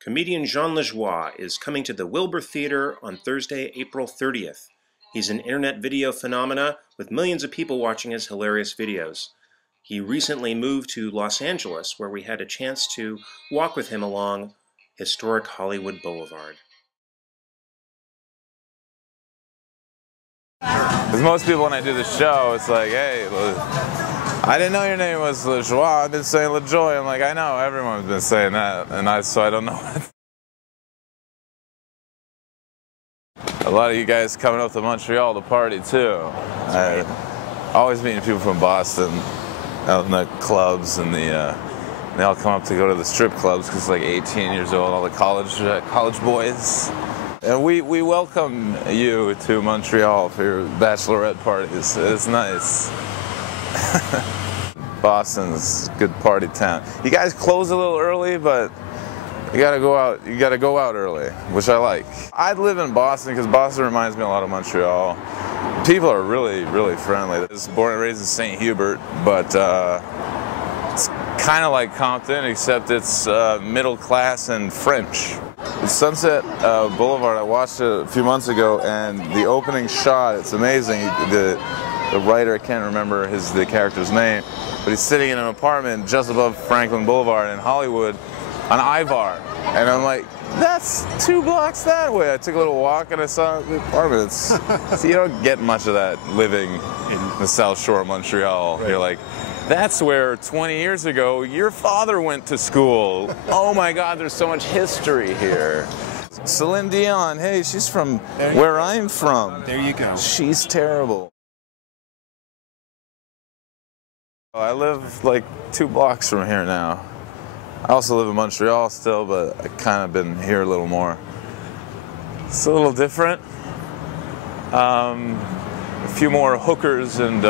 Comedian Jon Lajoie is coming to the Wilbur Theater on Thursday, April 30th. He's an internet video phenomena with millions of people watching his hilarious videos. He recently moved to Los Angeles, where we had a chance to walk with him along historic Hollywood Boulevard. Because most people, when I do the show, it's like, hey, I didn't know your name was Lajoie. I've been saying Lajoie. I'm like, I know, everyone's been saying that, and so I don't know it. A lot of you guys coming up to Montreal to party, too. Always meeting people from Boston out in the clubs, and they all come up to go to the strip clubs because it's like 18 years old, all the college boys. And we welcome you to Montreal for your bachelorette parties. It's nice. Boston's a good party town. You guys close a little early, but you gotta go out. You gotta go out early, which I like. I'd live in Boston because Boston reminds me a lot of Montreal. People are really, really friendly. I was born and raised in St. Hubert, but it's kind of like Compton, except it's middle class and French. Sunset Boulevard, I watched it a few months ago, and the opening shot, it's amazing. The writer, I can't remember the character's name, but he's sitting in an apartment just above Franklin Boulevard in Hollywood on Ivar. And I'm like, that's 2 blocks that way. I took a little walk and I saw the apartment. So you don't get much of that living in the South Shore of Montreal. Right. You're like, that's where 20 years ago your father went to school. Oh my God, there's so much history here. Celine Dion, hey, she's from where I'm from. There you go. She's terrible. I live like 2 blocks from here now. I also live in Montreal still, but I kind of been here a little more. It's a little different. A few more hookers and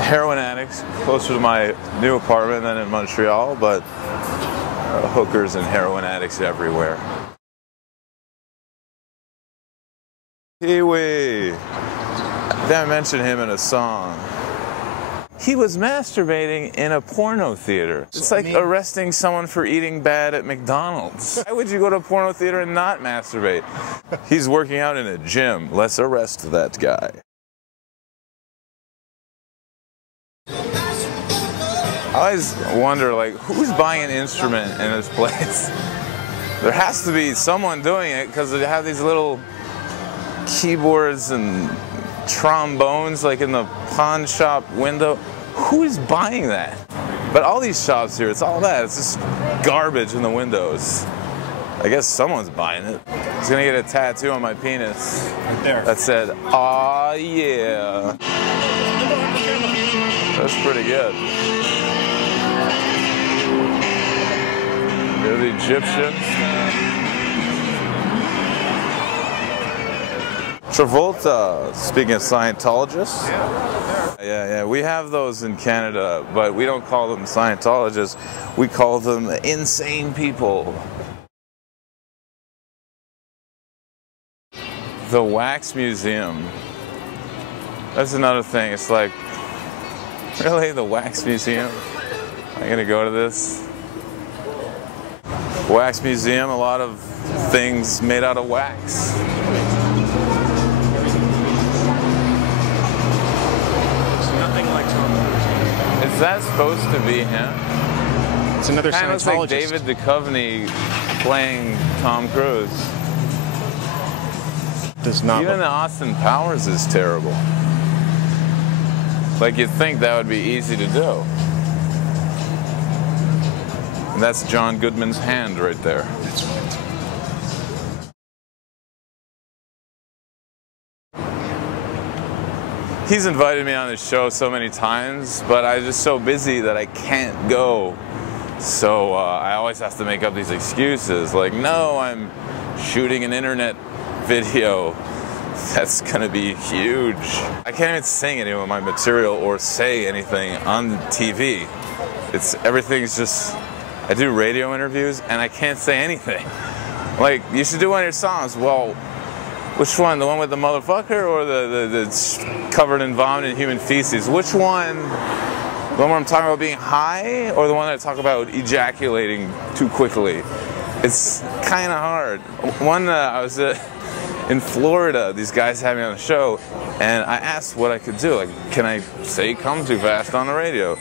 heroin addicts closer to my new apartment than in Montreal, but hookers and heroin addicts everywhere. Pee-wee. I didn't mention him in a song. He was masturbating in a porno theater. It's like arresting someone for eating bad at McDonald's. Why would you go to a porno theater and not masturbate? He's working out in a gym. Let's arrest that guy. I always wonder, like, who's buying an instrument in this place? There has to be someone doing it because they have these little keyboards and trombones like in the pawn shop window. Who is buying that? But all these shops here, it's all that. It's just garbage in the windows. I guess someone's buying it. I was gonna get a tattoo on my penis right there that said, "Aw, yeah." That's pretty good. They're the Egyptians. Travolta, speaking of Scientologists. Yeah, we have those in Canada, but we don't call them Scientologists. We call them insane people. The Wax Museum. That's another thing. It's like, really, the Wax Museum? Am I gonna go to this? Wax Museum, a lot of things made out of wax. Is that supposed to be him? It's another Scientologist. Kind of looks like David Duchovny playing Tom Cruise. Does not. Even the Austin Powers is terrible. Like, you'd think that would be easy to do. And that's John Goodman's hand right there. That's right. He's invited me on his show so many times, but I'm just so busy that I can't go. So I always have to make up these excuses, like, no, I'm shooting an internet video. That's gonna be huge. I can't even sing any of my material or say anything on TV. Everything's just, I do radio interviews and I can't say anything. Like, you should do one of your songs. Well, which one? The one with the motherfucker or the covered in vomit and human feces? Which one The one where I'm talking about being high, or the one that I talk about ejaculating too quickly? It's kind of hard. One, I was in Florida, these guys had me on a show, and I asked what I could do. Like, can I say come too fast on the radio?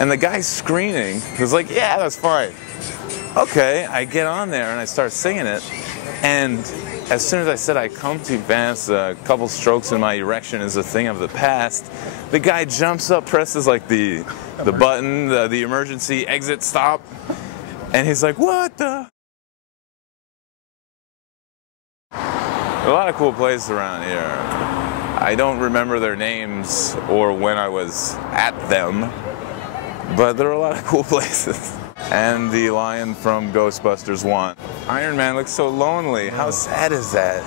And the guy screening was like, yeah, that's fine. Okay, I get on there and I start singing it, and as soon as I said I come too fast, a couple strokes in my erection is a thing of the past, the guy jumps up, presses like the button, the emergency exit stop, and he's like, what the? A lot of cool places around here. I don't remember their names or when I was at them, but there are a lot of cool places. And the lion from Ghostbusters 1. Iron Man looks so lonely. How sad is that?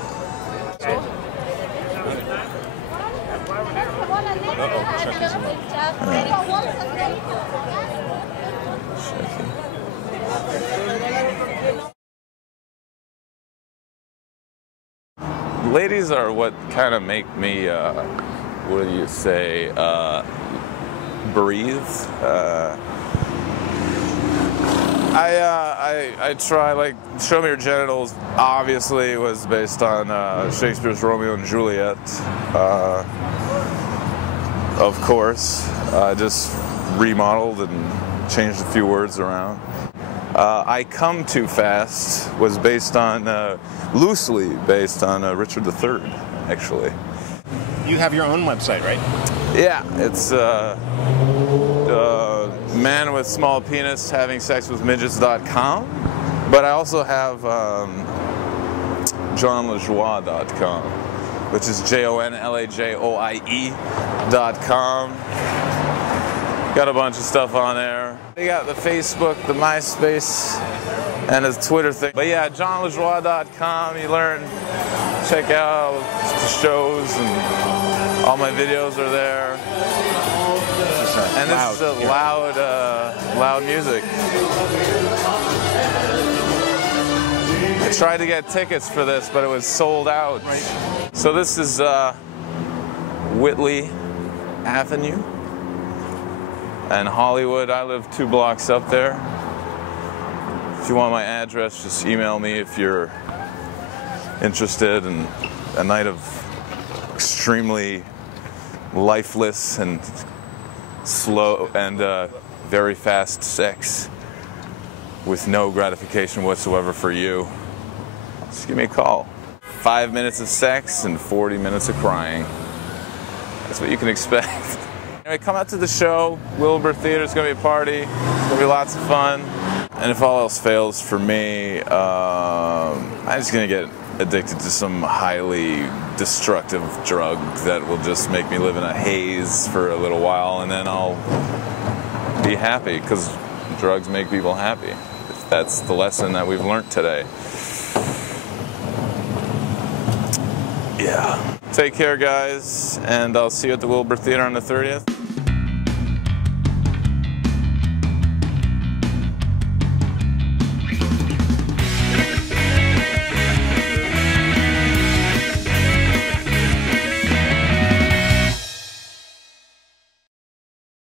Ladies are what kind of make me, what do you say, breathe. I try, like, Show Me Your Genitals obviously was based on Shakespeare's Romeo and Juliet, of course. Just remodeled and changed a few words around. I Come Too Fast was based on, loosely based on Richard III, actually. You have your own website, right? Yeah, it's man with small penis having sex with midgets.com, but I also have jonlajoie.com, which is JONLAJOIE.com. Got a bunch of stuff on there. They got the Facebook, the MySpace, and the Twitter thing. But yeah, jonlajoie.com, you learn, check out the shows, and all my videos are there. And this is a loud music. I tried to get tickets for this, but it was sold out. Right. So this is Whitley Avenue and Hollywood. I live 2 blocks up there. If you want my address, just email me if you're interested in a night of extremely lifeless and slow and very fast sex with no gratification whatsoever for you. Just give me a call. 5 minutes of sex and 40 minutes of crying. That's what you can expect. Anyway, come out to the show. Wilbur Theater is going to be a party. It's going to be lots of fun. And if all else fails for me, I'm just going to get addicted to some highly destructive drug that will just make me live in a haze for a little while, and then I'll be happy, because drugs make people happy. That's the lesson that we've learned today. Yeah. Take care, guys, and I'll see you at the Wilbur Theater on the 30th.